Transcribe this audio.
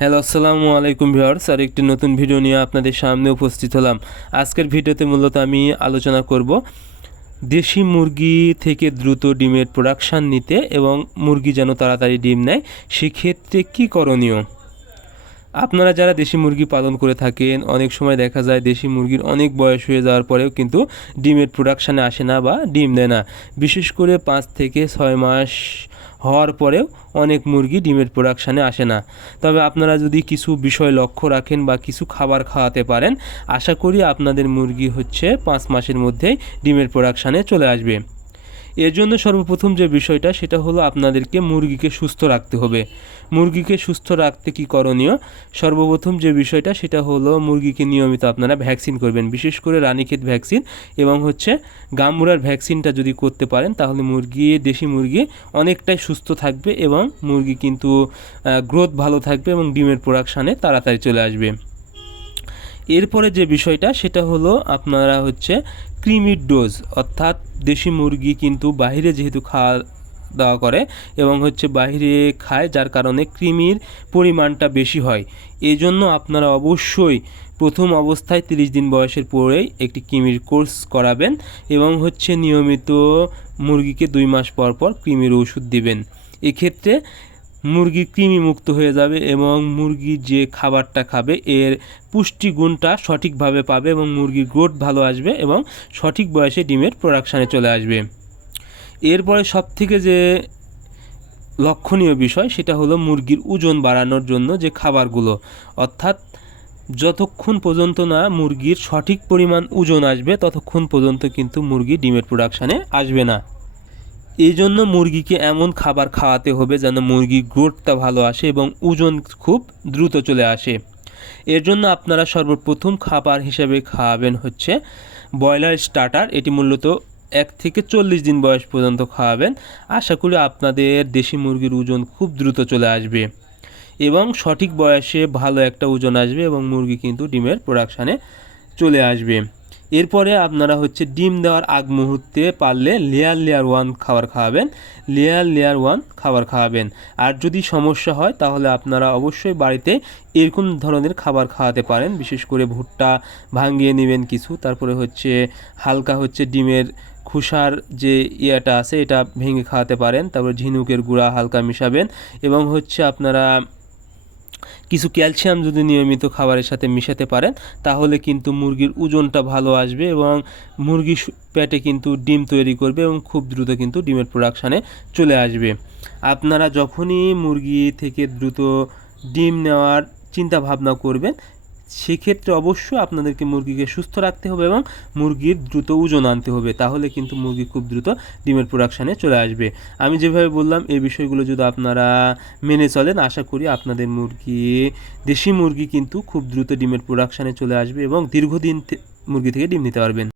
Hello, আসসালামু আলাইকুম viewers. আর একটি নতুন ভিডিও নিয়ে আপনাদের সামনে উপস্থিত হলাম। আজকের ভিডিওতে মূলত আমি আলোচনা করব দেশি মুরগি থেকে দ্রুত ডিমের প্রোডাকশান নিতে এবং মুরগি যেন তাড়াতাড়ি ডিম নেয়, সেক্ষেত্রে কী করণীয়। আপনারা যারা দেশি মুরগি পালন করে থাকেন, অনেক সময় দেখা যায় দেশি মুরগির অনেক বয়স হয়ে যাওয়ার পরেও কিন্তু ডিমের প্রোডাকশানে আসে না বা ডিম দেয় না। বিশেষ করে 5 থেকে 6 মাস হওয়ার পরেও অনেক মুরগি ডিমের প্রোডাকশানে আসে না। তবে আপনারা যদি কিছু বিষয় লক্ষ্য রাখেন বা কিছু খাবার খাওয়াতে পারেন, আশা করি আপনাদের মুরগি 5 মাসের মধ্যেই ডিমের প্রোডাকশানে চলে আসবে। এর জন্য সর্বপ্রথম যে বিষয়টা সেটা হলো আপনাদেরকে মুরগিকে সুস্থ রাখতে হবে। মুরগিকে সুস্থ রাখতে কী করণীয়? সর্বপ্রথম যে বিষয়টা সেটা হলো মুরগিকে নিয়মিত আপনারা ভ্যাকসিন করবেন, বিশেষ করে রানীক্ষেত ভ্যাকসিন এবং গাম্বুরার ভ্যাকসিনটা যদি করতে পারেন তাহলে দেশি মুরগি অনেকটাই সুস্থ থাকবে এবং মুরগি কিন্তু গ্রোথ ভালো থাকবে এবং ডিমের প্রোডাকশানে তাড়াতাড়ি চলে আসবে। এরপরে যে বিষয়টা সেটা হলো আপনারা কৃমির ডোজ, অর্থাৎ দেশি মুরগি কিন্তু বাইরে যেহেতু খাওয়া দাওয়া করে এবং বাইরে খায়, যার কারণে কৃমির পরিমাণটা বেশি হয়। এই জন্য আপনারা অবশ্যই প্রথম অবস্থায় 30 দিন বয়সের পরেই একটি কৃমির কোর্স করাবেন এবং নিয়মিত মুরগিকে 2 মাস পর পর কৃমির ওষুধ দিবেন। এক্ষেত্রে মুরগি কৃমিমুক্ত হয়ে যাবে এবং মুরগি যে খাবারটা খাবে এর পুষ্টিগুণটা সঠিকভাবে পাবে এবং মুরগির গ্রোথ ভালো আসবে এবং সঠিক বয়সে ডিমের প্রোডাকশানে চলে আসবে। এরপরে সবথেকে যে লক্ষণীয় বিষয় সেটা হলো মুরগির ওজন বাড়ানোর জন্য যে খাবারগুলো, অর্থাৎ যতক্ষণ পর্যন্ত না মুরগির সঠিক পরিমাণ ওজন আসবে ততক্ষণ পর্যন্ত কিন্তু মুরগি ডিমের প্রোডাকশানে আসবে না। এই জন্য মুরগিকে এমন খাবার খাওয়াতে হবে যেন মুরগির গ্রোথটা ভালো আসে এবং ওজন খুব দ্রুত চলে আসে। এর জন্য আপনারা সর্বপ্রথম খাবার হিসেবে খাওয়াবেন ব্রয়লার স্টার্টার। এটি মূলত 1 থেকে 40 দিন বয়স পর্যন্ত খাওয়াবেন। আশা করি আপনাদের দেশি মুরগির ওজন খুব দ্রুত চলে আসবে এবং সঠিক বয়সে ভালো একটা ওজন আসবে এবং মুরগি কিন্তু ডিমের প্রোডাকশানে চলে আসবে। এরপরে আপনারা ডিম দেওয়ার আগ মুহূর্তে পারলে লেয়ার 1 খাবার খাওয়াবেন, লেয়ার 1 খাবার খাওয়াবেন। আর যদি সমস্যা হয় তাহলে আপনারা অবশ্যই বাড়িতে এরকম ধরনের খাবার খাওয়াতে পারেন। বিশেষ করে ভুট্টা ভাঙিয়ে নেবেন কিছু, তারপরে হালকা ডিমের খোসার যে ইয়েটা আছে এটা ভেঙে খাওয়াতে পারেন, তারপরে ঝিনুকের গুঁড়া হালকা মিশাবেন এবং আপনারা কিছু ক্যালসিয়াম যদি নিয়মিত খাবারের সাথে মিশাতে পারেন তাহলে কিন্তু মুরগির ওজনটা ভালো আসবে এবং মুরগি পেটে কিন্তু ডিম তৈরি করবে এবং খুব দ্রুত কিন্তু ডিমের প্রোডাকশানে চলে আসবে। আপনারা যখনই মুরগি থেকে দ্রুত ডিম নেওয়ার চিন্তা ভাবনা করবেন সেক্ষেত্রে অবশ্যই আপনাদেরকে মুরগিকে সুস্থ রাখতে হবে এবং মুরগির দ্রুত ওজন আনতে হবে, তাহলে কিন্তু মুরগি খুব দ্রুত ডিমের প্রোডাকশানে চলে আসবে। আমি যেভাবে বললাম এই বিষয়গুলো যদি আপনারা মেনে চলেন আশা করি আপনাদের দেশি মুরগি কিন্তু খুব দ্রুত ডিমের প্রোডাকশানে চলে আসবে এবং দীর্ঘদিন মুরগি থেকে ডিম নিতে পারবেন।